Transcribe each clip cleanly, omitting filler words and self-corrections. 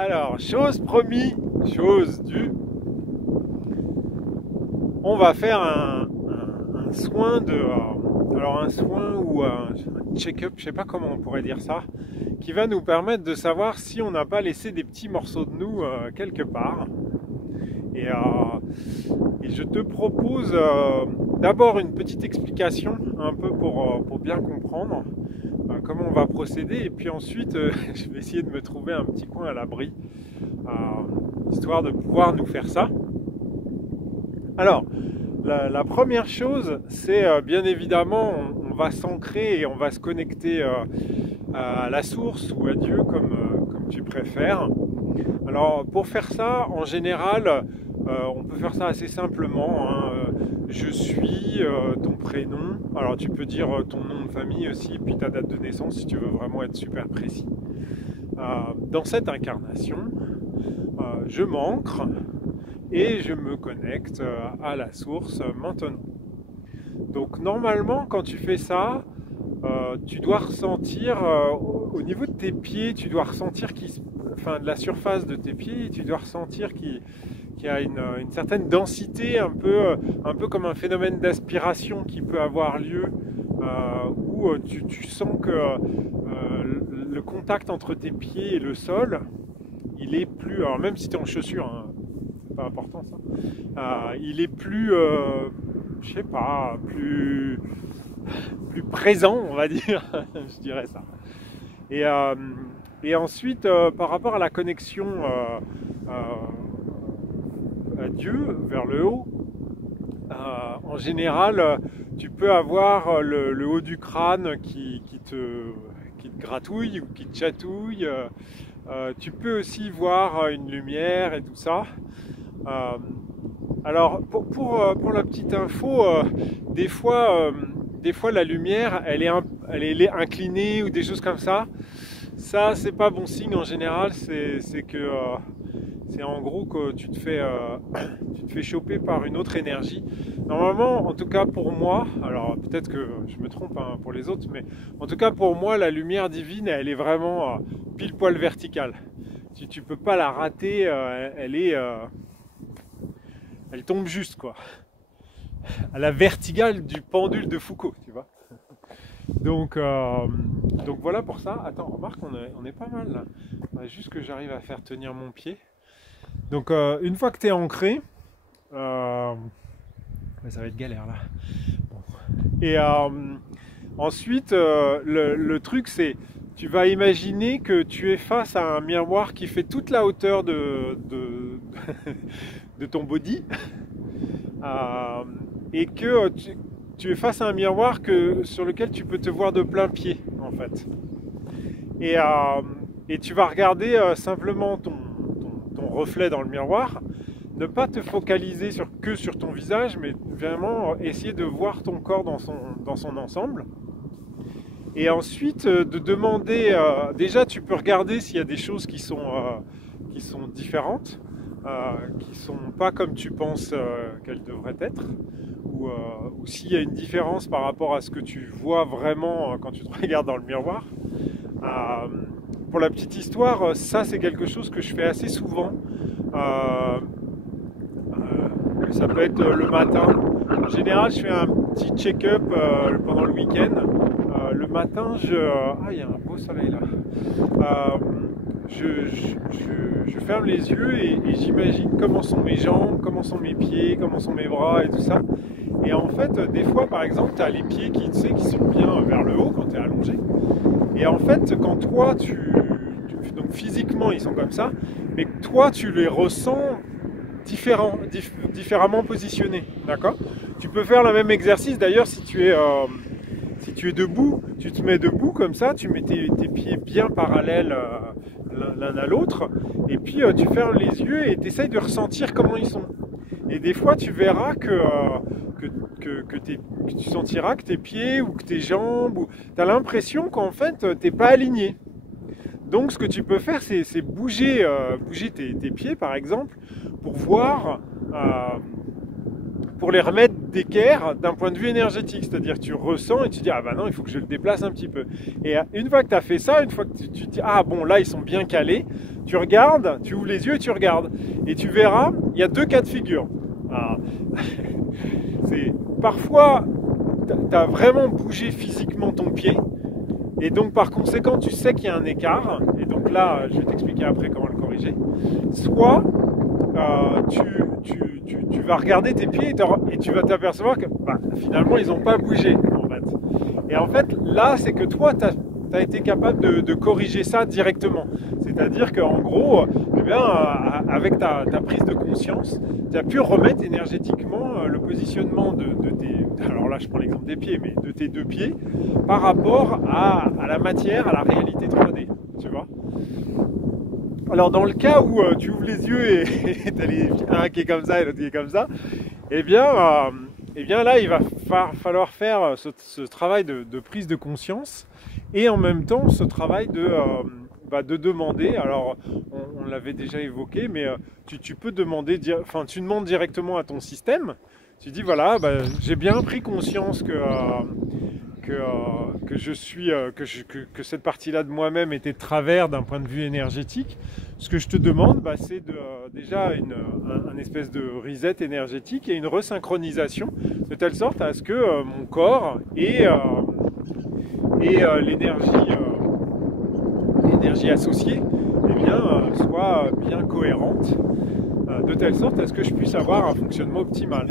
Alors, chose promis, chose due, on va faire un soin alors un soin ou un check-up, je sais pas comment on pourrait dire ça, qui va nous permettre de savoir si on n'a pas laissé des petits morceaux de nous quelque part. Et, et je te propose d'abord une petite explication, un peu pour bien comprendre comment on va procéder, et puis ensuite je vais essayer de me trouver un petit coin à l'abri, histoire de pouvoir nous faire ça. Alors, la première chose, c'est bien évidemment, on va s'ancrer et on va se connecter à la source ou à Dieu, comme tu préfères. Alors, pour faire ça, en général, on peut faire ça assez simplement, hein. Je suis ton prénom. Alors, tu peux dire ton nom de famille aussi, puis ta date de naissance si tu veux vraiment être super précis. Dans cette incarnation, je m'ancre et je me connecte à la source maintenant. Donc normalement quand tu fais ça, tu dois ressentir au niveau de tes pieds, tu dois ressentir de la surface de tes pieds, tu dois ressentir qu'il y a une certaine densité, un peu comme un phénomène d'aspiration qui peut avoir lieu, où tu sens que le contact entre tes pieds et le sol, il est plus, alors même si tu es en chaussures, hein, pas important ça. Il est plus, je sais pas, plus présent, on va dire, je dirais ça. Et ensuite, par rapport à la connexion à Dieu, vers le haut, en général, tu peux avoir le haut du crâne qui te gratouille ou qui te chatouille. Tu peux aussi voir une lumière et tout ça. Alors pour la petite info, des fois la lumière elle est inclinée ou des choses comme ça. Ça c'est pas bon signe en général, c'est que c'est en gros que tu te fais choper par une autre énergie. Normalement, en tout cas pour moi, alors peut-être que je me trompe hein, pour les autres, mais en tout cas pour moi la lumière divine elle est vraiment pile poil verticale. Tu peux pas la rater, elle tombe juste quoi, à la verticale du pendule de Foucault, tu vois. Donc voilà pour ça. Attends, remarque, on est pas mal là. Juste que j'arrive à faire tenir mon pied. Donc une fois que tu es ancré, ça va être galère là. Bon. Et ensuite, le truc c'est, tu vas imaginer que tu es face à un miroir qui fait toute la hauteur de ton body, et que tu es face à un miroir sur lequel tu peux te voir de plein pied en fait. Et tu vas regarder simplement ton reflet dans le miroir, ne pas te focaliser que sur ton visage, mais vraiment essayer de voir ton corps dans son ensemble. Et ensuite de demander, déjà tu peux regarder s'il y a des choses qui sont différentes, qui sont pas comme tu penses qu'elles devraient être, ou s'il y a une différence par rapport à ce que tu vois vraiment quand tu te regardes dans le miroir. Pour la petite histoire, ça c'est quelque chose que je fais assez souvent. Ça peut être le matin. En général, je fais un petit check-up pendant le week-end. Le matin, il y a un beau soleil là. Je ferme les yeux et j'imagine comment sont mes jambes, comment sont mes pieds, comment sont mes bras et tout ça. Et en fait, des fois, par exemple, tu as les pieds qui sont bien vers le haut quand tu es allongé. Et en fait, quand toi, donc physiquement, ils sont comme ça, mais toi, tu les ressens différemment positionnés. D'accord ? Tu peux faire le même exercice, d'ailleurs, si tu es debout, tu te mets debout comme ça, tu mets tes pieds bien parallèles l'un à l'autre, et puis tu fermes les yeux et tu essayes de ressentir comment ils sont. Et des fois, tu verras que tu sentiras que tes pieds ou que tes jambes, tu as l'impression qu'en fait, tu n'es pas aligné. Donc, ce que tu peux faire, c'est bouger tes pieds, par exemple, pour voir, pour les remettre d'équerre d'un point de vue énergétique, c'est-à-dire que tu ressens et tu dis ah bah non, il faut que je le déplace un petit peu. Et une fois que tu as fait ça, une fois que tu dis ah bon là ils sont bien calés, tu regardes, tu ouvres les yeux et tu regardes et tu verras, il y a deux cas de figure. C'est parfois tu as vraiment bougé physiquement ton pied et donc par conséquent tu sais qu'il y a un écart et donc là je vais t'expliquer après comment le corriger. Soit tu vas regarder tes pieds et tu vas t'apercevoir que finalement ils n'ont pas bougé en fait. Et en fait là c'est que toi tu as été capable de corriger ça directement. C'est-à-dire qu'en gros, eh bien, avec ta prise de conscience, tu as pu remettre énergétiquement le positionnement de tes... Alors là je prends l'exemple des pieds, mais de tes deux pieds par rapport à la matière, à la réalité 3D. Tu vois ? Alors dans le cas où tu ouvres les yeux et t'as un qui est comme ça et l'autre qui est comme ça, eh bien là il va falloir faire ce travail de prise de conscience et en même temps ce travail de demander. Alors on l'avait déjà évoqué, mais tu peux demander, enfin tu demandes directement à ton système. Tu dis voilà, j'ai bien pris conscience que cette partie-là de moi-même était de travers d'un point de vue énergétique. Ce que je te demande, c'est déjà un espèce de reset énergétique et une resynchronisation de telle sorte à ce que mon corps et l'énergie associée soient bien cohérentes de telle sorte à ce que je puisse avoir un fonctionnement optimal.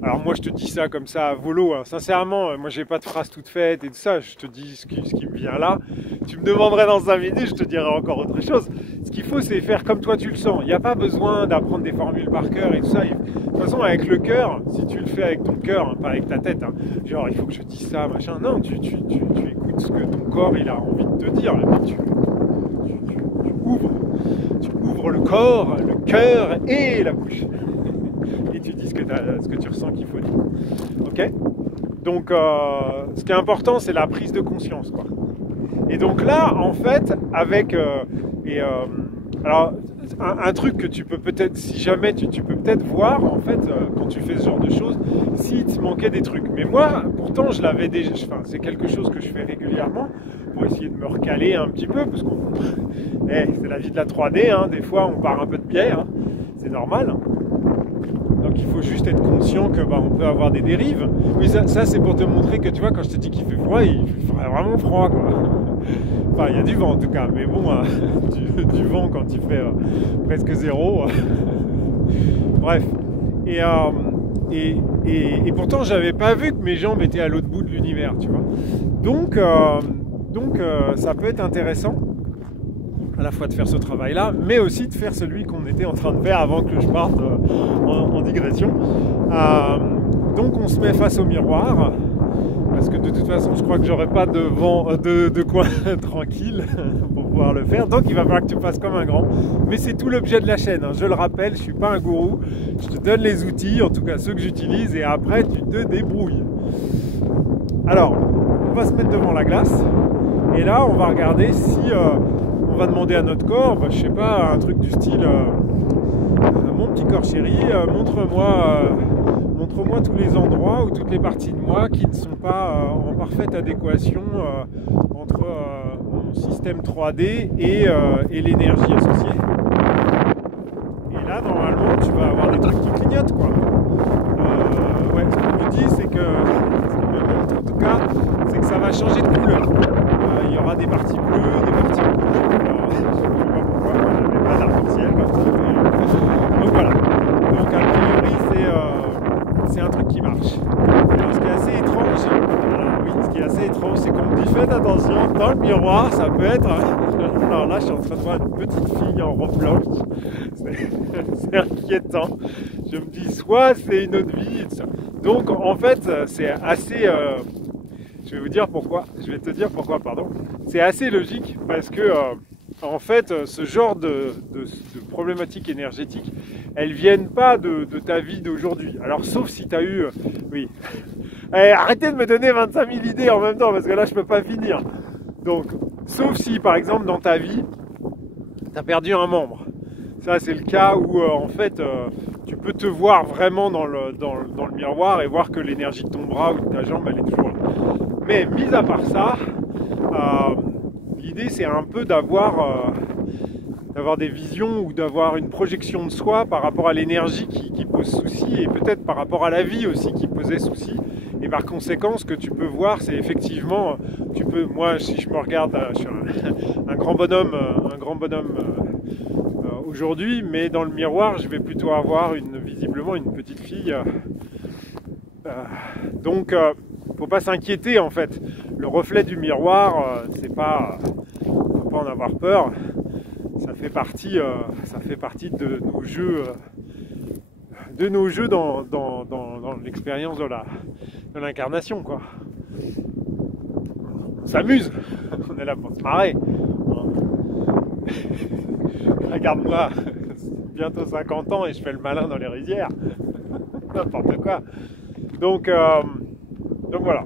Alors moi je te dis ça comme ça à volo, hein. Sincèrement, moi j'ai pas de phrase toute faite et tout ça, je te dis ce qui me vient là. Tu me demanderais dans 5 minutes, je te dirais encore autre chose. Ce qu'il faut c'est faire comme toi tu le sens, il n'y a pas besoin d'apprendre des formules par cœur et tout ça. De toute façon avec le cœur, si tu le fais avec ton cœur, hein, pas avec ta tête, hein, genre il faut que je dise ça, machin, non, tu écoutes ce que ton corps il a envie de te dire, et puis tu ouvres le corps, le cœur et la bouche. Et tu dis ce que tu ressens qu'il faut dire. Ok ? Donc, ce qui est important, c'est la prise de conscience, quoi. Et donc là, en fait, avec... alors, un truc que tu peux peut-être, si jamais, tu peux peut-être voir, en fait, quand tu fais ce genre de choses, s'il te manquait des trucs. Mais moi, pourtant, je l'avais déjà... Enfin, c'est quelque chose que je fais régulièrement pour essayer de me recaler un petit peu, parce qu'on... c'est la vie de la 3D, hein, des fois, on part un peu de biais, hein, c'est normal. Donc il faut juste être conscient que on peut avoir des dérives. Mais ça c'est pour te montrer que tu vois, quand je te dis qu'il fait froid, il fait vraiment froid, quoi. Enfin il y a du vent en tout cas, mais bon, du vent quand il fait presque zéro. Bref. Et pourtant j'avais pas vu que mes jambes étaient à l'autre bout de l'univers, tu vois. Donc ça peut être intéressant à la fois de faire ce travail-là, mais aussi de faire celui qu'on était en train de faire avant que je parte en digression. Donc on se met face au miroir, parce que de toute façon je crois que j'aurai pas de coin tranquille pour pouvoir le faire, donc il va falloir que tu fasses comme un grand. Mais c'est tout l'objet de la chaîne, hein. Je le rappelle, je suis pas un gourou, je te donne les outils, en tout cas ceux que j'utilise, et après tu te débrouilles. Alors, on va se mettre devant la glace, et là on va regarder si... on va demander à notre corps, je sais pas, un truc du style mon petit corps chéri, montre-moi tous les endroits ou toutes les parties de moi qui ne sont pas en parfaite adéquation entre mon système 3D et l'énergie associée. Et là, normalement, tu vas avoir des trucs qui clignotent, quoi. Ce qu'on nous dit, c'est que, ce qu'on me montre en tout cas, c'est que ça va changer de couleur. Il y aura des parties bleues, des parties rouges. Je ne sais pas pourquoi, moi j'avais pas d'arc-en-ciel comme ça. Donc voilà. Donc a priori c'est un truc qui marche. Alors ce qui est assez étrange, c'est qu'on me dit faites attention, dans le miroir ça peut être... Alors là je suis en train de voir une petite fille en robe blanche. C'est inquiétant. Je me dis soit c'est une autre vie. Donc en fait c'est assez... je vais te dire pourquoi, pardon. C'est assez logique parce que en fait, ce genre de problématiques énergétiques, elles viennent pas de ta vie d'aujourd'hui. Alors sauf si tu as eu... oui. Arrêtez de me donner 25 000 idées en même temps parce que là je peux pas finir. Donc, sauf si par exemple dans ta vie, tu as perdu un membre. Ça c'est le cas où en fait tu peux te voir vraiment dans le miroir et voir que l'énergie de ton bras ou de ta jambe, elle est toujours là. Mais mis à part ça, l'idée c'est un peu d'avoir des visions ou d'avoir une projection de soi par rapport à l'énergie qui pose souci et peut-être par rapport à la vie aussi qui posait souci. Et par conséquent, ce que tu peux voir, c'est effectivement, moi, si je me regarde, je suis un grand bonhomme, aujourd'hui, mais dans le miroir, je vais plutôt avoir visiblement une petite fille. Donc, faut pas s'inquiéter en fait. Le reflet du miroir, c'est pas, faut pas en avoir peur. Ça fait partie de nos jeux, dans l'expérience de l'incarnation, quoi. On s'amuse, on est là pour se marrer. Regarde-moi, bientôt 50 ans et je fais le malin dans les rizières. N'importe quoi. Donc voilà.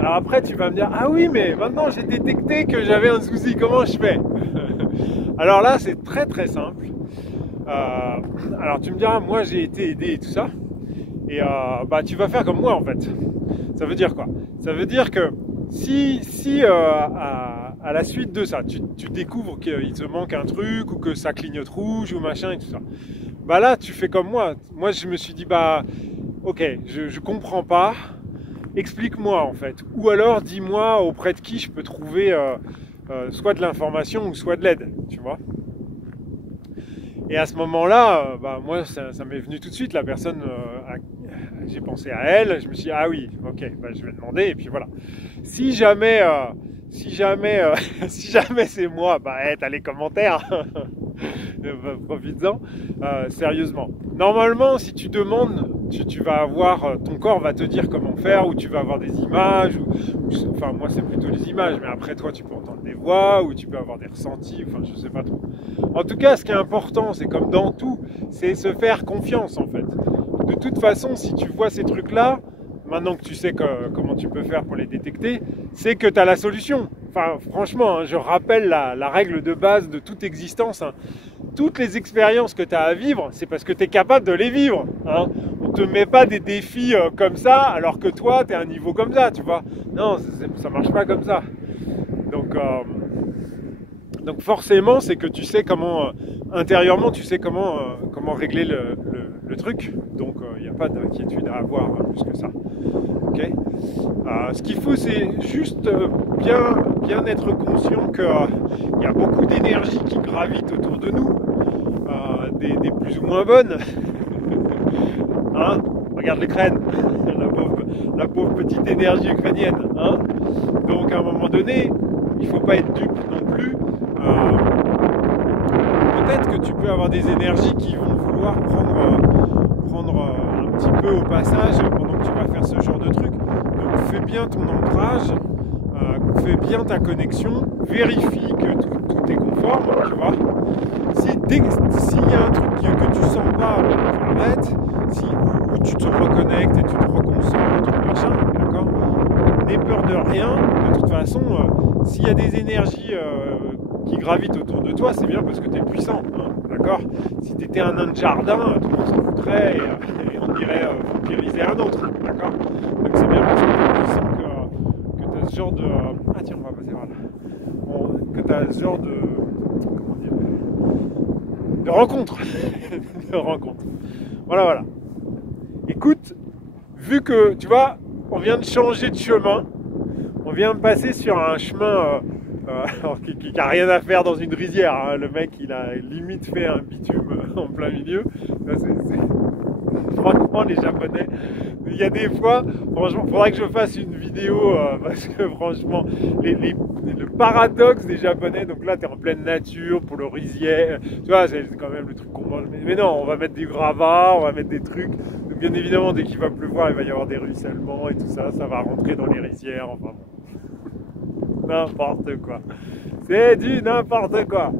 Alors après tu vas me dire, ah oui mais maintenant j'ai détecté que j'avais un souci, comment je fais? Alors là c'est très très simple. Alors tu me diras, moi j'ai été aidé et tout ça. Et tu vas faire comme moi en fait. Ça veut dire quoi? Ça veut dire que si à la suite de ça, tu découvres qu'il te manque un truc ou que ça clignote rouge ou machin et tout ça, bah là tu fais comme moi. Moi je me suis dit ok, je comprends pas, explique-moi en fait. Ou alors dis-moi auprès de qui je peux trouver soit de l'information ou soit de l'aide, tu vois. Et à ce moment-là, moi ça m'est venu tout de suite, la personne, j'ai pensé à elle, je me suis dit, ah oui, ok, je vais demander, et puis voilà. Si jamais c'est moi, t'as les commentaires, profites-en, sérieusement. Normalement, si tu demandes, tu vas avoir, ton corps va te dire comment faire, ou tu vas avoir des images, enfin moi c'est plutôt les images, mais après toi tu peux entendre des voix, ou tu peux avoir des ressentis, enfin je sais pas trop. En tout cas, ce qui est important, c'est comme dans tout, c'est se faire confiance en fait. De toute façon, si tu vois ces trucs-là, maintenant que tu sais comment tu peux faire pour les détecter, c'est que tu as la solution. Enfin, franchement, je rappelle la règle de base de toute existence. Toutes les expériences que tu as à vivre, c'est parce que tu es capable de les vivre. On ne te met pas des défis comme ça, alors que toi, tu es à un niveau comme ça, tu vois. Non, ça ne marche pas comme ça. Donc forcément, c'est que tu sais comment, intérieurement, tu sais comment régler le truc. Donc il n'y a pas d'inquiétude à avoir plus que ça. Okay, ce qu'il faut, c'est juste bien être conscient qu'il y a beaucoup d'énergie qui gravite autour de nous, des plus ou moins bonnes. Regarde l'Ukraine, la pauvre petite énergie ukrainienne. Donc à un moment donné, il ne faut pas être dupe non plus. Peut-être que tu peux avoir des énergies qui vont vouloir prendre un petit peu au passage pendant que tu vas faire ce genre de truc. Donc fais bien ton ancrage, fais bien ta connexion, vérifie que tout est conforme, tu vois. S'il y a un truc que tu sens pas, tu arrêtes. Ou tu te reconnectes et tu te reconcentres, machin, d'accord. N'aie peur de rien. De toute façon, s'il y a des énergies qui gravitent autour de toi, c'est bien parce que tu es puissant, d'accord. Si tu étais un nain de jardin, tout le monde s'en foutrait et on irait vampiriser un autre, d'accord. Donc c'est bien parce que tu es puissant que tu as ce genre de... Ah tiens, on va passer par là. Que tu as ce genre de... Comment dire, de rencontre. De rencontre. Voilà. Écoute, vu que, tu vois, on vient de changer de chemin, on vient de passer sur un chemin qui n'a rien à faire dans une rizière. Le mec, il a limite fait un bitume en plein milieu. Franchement, les Japonais, il y a des fois, franchement, il faudrait que je fasse une vidéo parce que franchement, le paradoxe des Japonais, donc là, tu es en pleine nature pour le rizière, tu vois, c'est quand même le truc qu'on mange. Mais non, on va mettre du gravat, on va mettre des trucs. Donc, bien évidemment, dès qu'il va pleuvoir, il va y avoir des ruissellements et tout ça, ça va rentrer dans les rizières, enfin bon. N'importe quoi. C'est du n'importe quoi.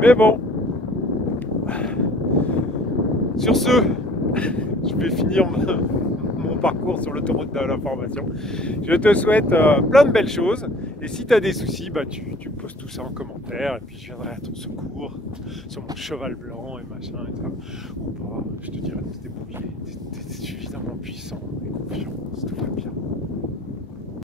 Mais bon. Sur ce, je vais finir mon parcours sur l'autoroute de l'information. Je te souhaite plein de belles choses. Et si tu as des soucis, bah, tu poses tout ça en commentaire. Et puis je viendrai à ton secours sur mon cheval blanc et machin et ça. Ou pas, je te dirai de te débrouiller. T'es suffisamment puissant et confiant. Tout va bien.